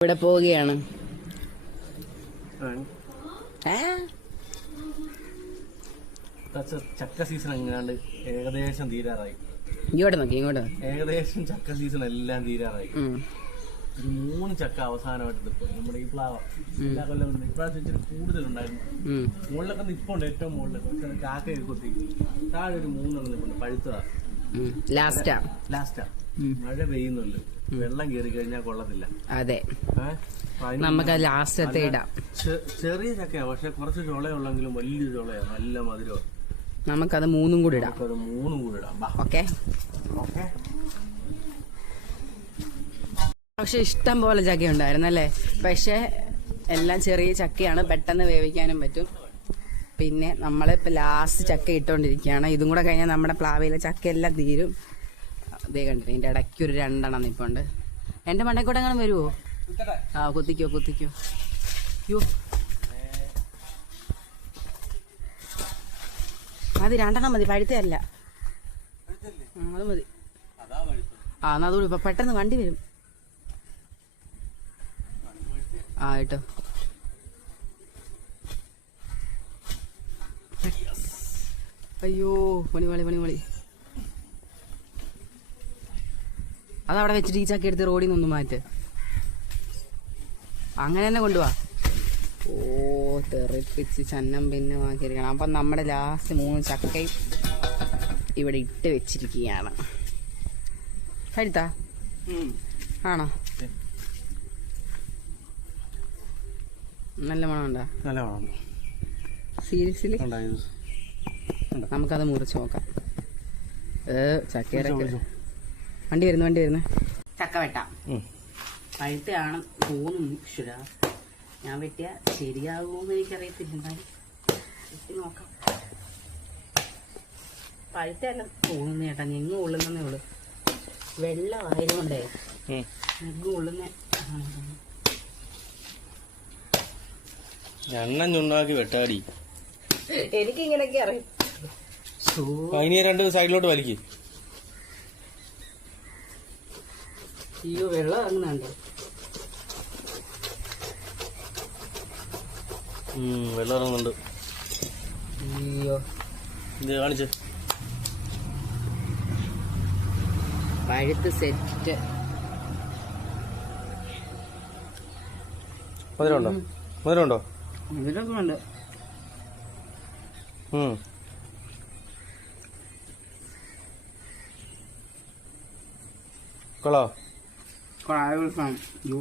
ഇവിടെ പോവുകയാണ്. ചക്ക സീസൺ എങ്ങാണ്ട് ഏകദേശം തീരാറായി. ഇങ്ങോട്ട് നോക്കി, ഇങ്ങോട്ട് ഏകദേശം ചക്ക സീസൺ എല്ലാം തീരാറായി. ഒരു 3 ചക്ക അവസാനമായിട്ട് നിൽക്കും. നമ്മുടെ ഈ പ്ലാവ എല്ലാ കൊല്ലം ഇപ്രാവശ്യം ഇച്ചിരി കൂടുതലുണ്ടായിരുന്നു. മുകളിലൊക്കെ നിപ്പുണ്ട്, ഏറ്റവും മുകളിലൊക്കെ കാക്കയൊക്കെ കൊത്തി. താഴെ ഒരു 3 നിൽപ്പുണ്ട്, പഴുത്തതാ. ലാസ്റ്റാ മഴ പെയ്യുന്നുണ്ട്, വെള്ളം കയറി കഴിഞ്ഞാൽ കൊള്ളത്തില്ല. അതെ, നമുക്ക് ലാസ്റ്റത്തെ ഇടാം. ചെറിയ ചക്കയാ, പക്ഷെ കുറച്ച് ചുളയുള്ളെങ്കിലും വലിയ ചുളയാ, നല്ല മധുരമാണ്. നമുക്കത് 3 കൂടി ഇടാം. ഓക്കെ. പക്ഷെ ഇഷ്ടം പോലെ ചക്ക ഉണ്ടായിരുന്നല്ലേ. പക്ഷെ എല്ലാം ചെറിയ ചക്കയാണ്, പെട്ടെന്ന് വേവിക്കാനും പറ്റും. പിന്നെ നമ്മളിപ്പോൾ ലാസ്റ്റ് ചക്ക ഇട്ടുകൊണ്ടിരിക്കുകയാണ്. ഇതും കൂടെ കഴിഞ്ഞാൽ നമ്മുടെ പ്ലാവയിലെ ചക്ക എല്ലാം തീരും. അതേ കണ്ടിട്ട് ഇതിൻ്റെ ഇടയ്ക്ക് ഒരു 2 നിൽപ്പുണ്ട്. എൻ്റെ മണ്ടക്കൂടെ എങ്ങനെ വരുമോ? ആ, കുത്തിക്കോ. യോ, അത് 2 മതി, പഴുത്തല്ല. അത് മതി. എന്നാ അതുകൂടി ഇപ്പൊ പെട്ടെന്ന് വണ്ടി വരും. കേട്ടോ, അയ്യോ, പണിമളി. അതവിടെ വെച്ചിട്ട് ഈ ചക്ക എടുത്ത് റോഡിൽ നിന്നൊന്ന് മാറ്റ്. അങ്ങനെ തന്നെ കൊണ്ടുപോവാ. തെറിപ്പിച്ച് ചന്നം പിന്നെ ആക്കിയിരിക്കണം. അപ്പം നമ്മുടെ ലാസ്റ്റ് 3 ചക്കയും ഇവിടെ ഇട്ട് വെച്ചിരിക്കുകയാണ്. കരുത്താ ആണോ? നല്ല മണമുണ്ടോ? നല്ല മണം. സീരിയസ്ലി നമുക്കത് മുറിച്ച് നോക്കാം. ചക്കയൊക്കെ വണ്ടി വരുന്നു. ചക്ക വെട്ടാം. പഴുത്തയാണ് തോന്നുന്നു. ഞാൻ വെട്ടിയ ശരിയാകുമെന്ന് എനിക്കറിയത്തില്ല, എന്നാലും വെട്ടി നോക്കാം. പഴുത്തല്ല തോന്നുന്നു ചേട്ടാ, ഞെങ്ങ് ഉള്ളുന്നേ ഉള്ളു. വെള്ളം ആയതുകൊണ്ടേ ഞെങ്ങ് ഉള്ളുന്ന. എണ്ണം ചുണ്ടാക്കി വെട്ടാടി. എനിക്കിങ്ങനെയൊക്കെ അറിയാം. അതിന് 2 സൈഡിലോട്ട് വലിക്കും. അയ്യോ, വെള്ളം ഇറങ്ങുന്നുണ്ടോ? വെള്ളം ഇറങ്ങുന്നുണ്ട്. അയ്യോ, ഇത് കാണിച്ച്. പഴുത്ത് സെറ്റ്. മധുരമുണ്ടോ? ഇതിലൊക്കെ ഉണ്ട്. കൊള്ളാ. I will find you.